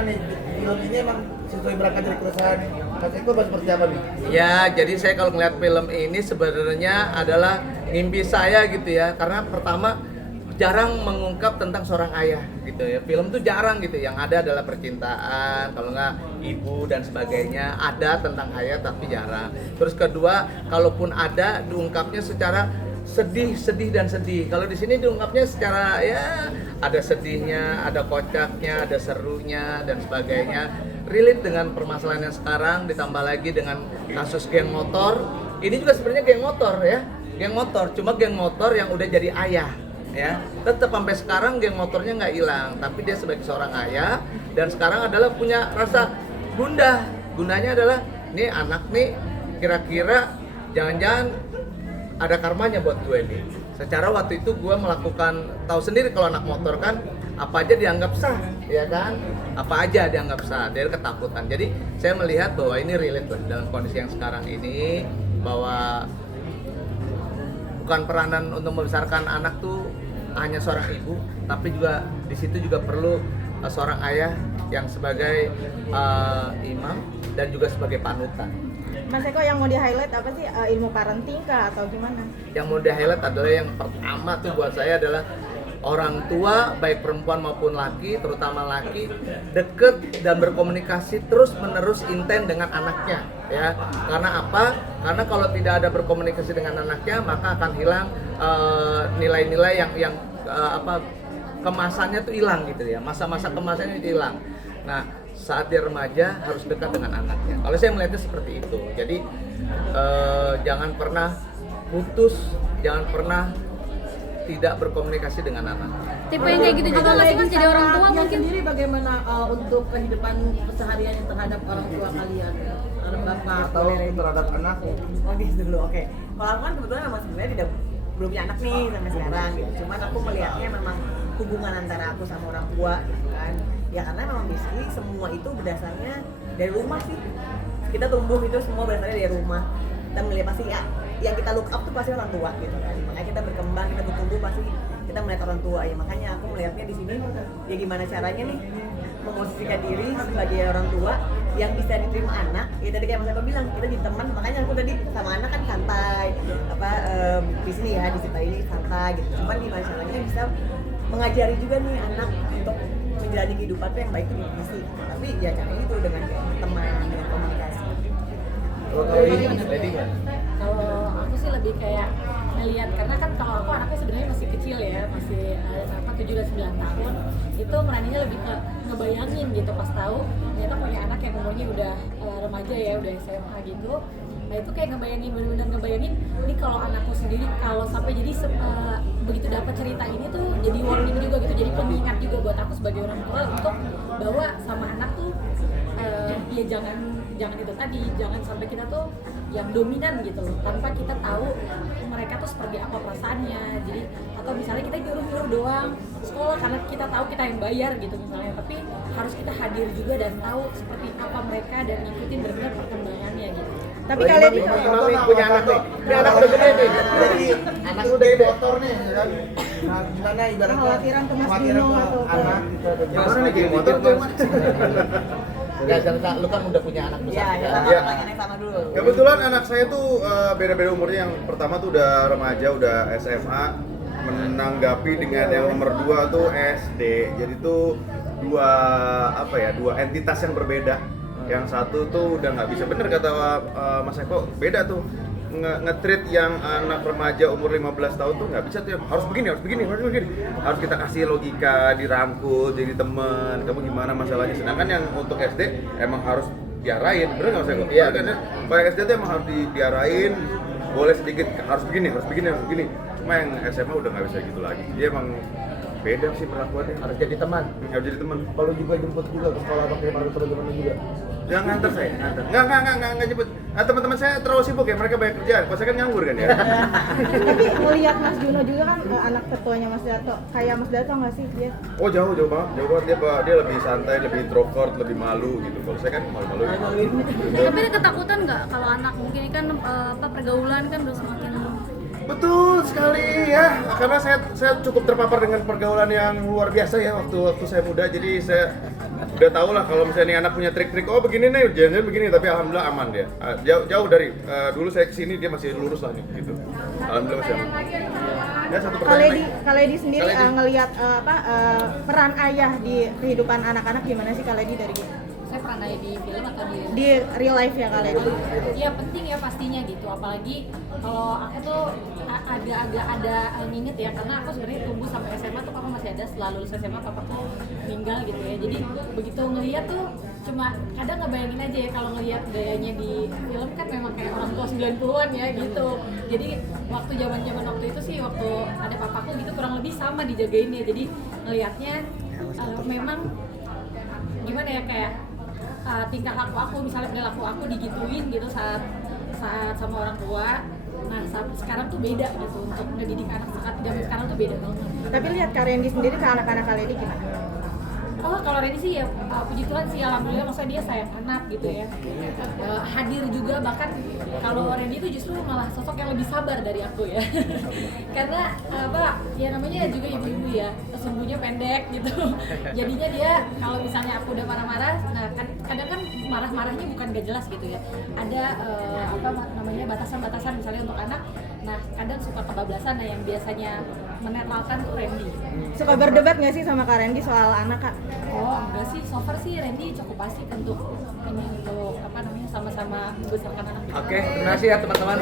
gimana nih? Film ini emang sesuai berangkat dari keresahan Mas Eko apa seperti apa nih? Ya, jadi saya kalau ngeliat film ini sebenarnya adalah mimpi saya gitu ya. Karena pertama jarang mengungkap tentang seorang ayah gitu ya. Film tuh jarang gitu. Yang ada adalah percintaan, kalau nggak ibu dan sebagainya. Ada tentang ayah tapi jarang. Terus kedua, kalaupun ada diungkapnya secara sedih dan sedih. Kalau di sini diungkapnya secara ya ada sedihnya, ada kocaknya, ada serunya dan sebagainya. Relate dengan permasalahan yang sekarang, ditambah lagi dengan kasus geng motor. Ini juga sebenarnya geng motor ya, geng motor. Cuma geng motor yang udah jadi ayah ya. Tetap sampai sekarang geng motornya nggak hilang, tapi dia sebagai seorang ayah dan sekarang adalah punya rasa gundah. Gundahnya adalah nih anak nih kira-kira jangan-jangan ada karmanya buat gue nih. Secara waktu itu gue melakukan, tahu sendiri kalau anak motor kan apa aja dianggap sah, ya kan? Apa aja dianggap sah, dari ketakutan. Jadi saya melihat bahwa ini relate lah dalam kondisi yang sekarang ini, bahwa bukan peranan untuk membesarkan anak tuh hanya seorang ibu, tapi juga di situ juga perlu seorang ayah yang sebagai imam dan juga sebagai panutan. Mas Eko, yang mau di-highlight apa sih? Ilmu parenting kah atau gimana? Yang mau di-highlight adalah yang pertama tuh buat saya adalah orang tua, baik perempuan maupun laki, terutama laki, deket dan berkomunikasi terus-menerus intent dengan anaknya ya. Karena apa? Karena kalau tidak ada berkomunikasi dengan anaknya, maka akan hilang nilai-nilai yang kemasannya tuh hilang gitu ya. Masa-masa kemasannya itu hilang. Nah, saat dia remaja harus dekat dengan anaknya. Kalau saya melihatnya seperti itu. Jadi jangan pernah putus, jangan pernah tidak berkomunikasi dengan anak. Tipe yang kayak gitu juga nggak sih Mas, jadi orang tua mungkin? Sendiri bagaimana untuk kehidupan keseharian terhadap orang tua kalian? Terhadap bapak Atau terhadap anak? Oh gitu dulu, oke. Kalau aku kan kebetulan memang sebenarnya belum punya anak nih sampai sekarang gitu. Cuman aku melihatnya memang hubungan antara aku sama orang tua gitu kan. Ya karena memang basically semua itu berdasarnya dari rumah sih. Kita tumbuh itu semua berdasarnya dari rumah. Kita melihat pasti ya yang kita look up tuh pasti orang tua gitu kan. Makanya kita berkembang, kita bertumbuh pasti kita melihat orang tua ya. Makanya aku melihatnya di sini ya gimana caranya nih memosisikan diri sebagai orang tua yang bisa diterima anak. Ya tadi kayak Mas Eko bilang, kita jadi teman. Makanya aku tadi sama anak kan santai. Di sini ya, di cerita ini santai gitu. Cuman gimana caranya bisa mengajari juga nih anak untuk menjalani kehidupan tuh yang baik itu gimana sih. Tapi ya caranya itu dengan teman, dengan komunikasi. Kalau ini Lady gimana? Kalau aku sih lebih kayak ngelihat, karena kan kalau aku anaknya sebenarnya masih kecil ya, masih 7 dan 9 tahun. Itu meraninya lebih ke ngebayangin gitu pas tahu ternyata punya anak yang umurnya udah remaja ya, udah SMA gitu. Nah itu kayak ngebayangin, bener-bener ngebayangin ini kalau anakku sendiri kalau sampai jadi begitu dapat cerita ini tuh jadi warning juga gitu, jadi pengingat juga buat aku sebagai orang tua untuk bahwa sama anak tuh ya jangan itu tadi, jangan sampai kita tuh yang dominan gitu loh, tanpa kita tahu mereka tuh seperti apa perasaannya. Jadi atau misalnya kita nyuruh doang sekolah karena kita tahu kita yang bayar gitu misalnya, tapi harus kita hadir juga dan tahu seperti apa mereka dan ngikutin benar-benar perkembangannya gitu. Tapi kalian ini Mami punya anak nih, ini anak udah gede nih. Jadi anak udah gede motor nih, ya kan? Nah, gimana ibaratnya? Kekhawatiran ke Mas kekhawatiran Dino ke atau ke- anak gitu. Gimana nih geng motor tuh? Ya, cerita lu kan udah punya anak besar. Ya, kita kan? Iya. pertanyaan yang sama dulu. Kebetulan anak saya tuh beda-beda umurnya. Yang pertama tuh udah remaja, udah SMA, menanggapi dengan yang nomor 2 tuh SD. Jadi tuh dua entitas yang berbeda. Yang satu tuh udah nggak bisa, bener kata Mas Eko, beda tuh nge-treat yang anak remaja umur 15 tahun tuh nggak bisa tuh, harus begini, harus kita kasih logika, dirangkul, jadi teman, kamu gimana masalahnya. Sedangkan yang untuk SD emang harus diarahin, bener nggak Mas Eko? Iya kan, kalau SD tuh emang harus diarahin, boleh sedikit, harus begini. Cuma yang SMA udah nggak bisa gitu lagi, dia emang beda sih perlakuannya. Harus jadi teman. Harus jadi teman. Kalau juga jemput juga ke sekolah pakai marut teman-teman juga. Jangan nganter saya, nganter. Nggak jemput. Nah, teman-teman saya terlalu sibuk ya, mereka banyak kerjaan. Kalau saya kan nganggur kan ya. Tapi ngelihat Mas Juno juga kan anak ketuanya Mas Dato, kayak Mas Dato nggak sih dia? Oh jauh banget. Dia lebih santai, lebih introvert, lebih malu gitu. Kalau saya kan malu-malu. Tapi ada ketakutan nggak kalau anak mungkin ini kan pergaulan kan udah semakin Betul sekali ya, karena saya cukup terpapar dengan pergaulan yang luar biasa ya waktu saya muda. Jadi saya udah tau lah kalau misalnya nih anak punya trik-trik, oh begini nih, jangan begini, tapi alhamdulillah aman dia. Jauh dari dulu saya kesini dia masih lurus lah nih gitu. Alhamdulillah masih aman. Ya satu pertanyaan lagi. Kak Lady sendiri Kak Lady. ngelihat peran ayah di kehidupan anak-anak gimana sih Kak Lady dari Saya pernah nanya di film atau di real life ya Kak Lady? Iya penting ya pastinya gitu, apalagi kalau aku tuh agak-agak ada nginget ya, karena aku sebenarnya tumbuh sampai SMA tuh papa masih ada, setelah lulus SMA papa tuh meninggal gitu ya, jadi begitu ngeliat tuh cuma kadang ngebayangin aja ya, kalau ngeliat gayanya di film kan memang kayak orang tua 90-an ya gitu, jadi waktu zaman waktu itu sih waktu ada papaku gitu kurang lebih sama dijagainnya, jadi ngeliatnya memang gimana ya kayak tingkah laku aku, misalnya perilaku aku digituin gitu saat sama orang tua. Nah sekarang tuh beda gitu, untuk ngedidik anak zaman sekarang tuh beda banget. Tapi lihat Kak Randy sendiri ke anak-anak Kak Lady gimana? Oh kalau Randy sih ya puji Tuhan sih, alhamdulillah, maksudnya dia sayang anak gitu ya, hadir juga, bahkan kalau Randy itu justru malah sosok yang lebih sabar dari aku ya karena ya namanya juga ibu-ibu ya, sumbunya pendek gitu jadinya dia kalau misalnya aku udah marah-marah, nah kadang kan marah-marahnya bukan gak jelas gitu ya, ada namanya batasan-batasan misalnya untuk anak, nah kadang suka kebablasan, nah yang biasanya menetralkan tuh Randy. Suka berdebat nggak sih sama Kak Randy soal anak Kak? Oh enggak sih, so far sih Randy cukup asik untuk sama-sama membesarkan anak. Oke, terima kasih ya teman-teman.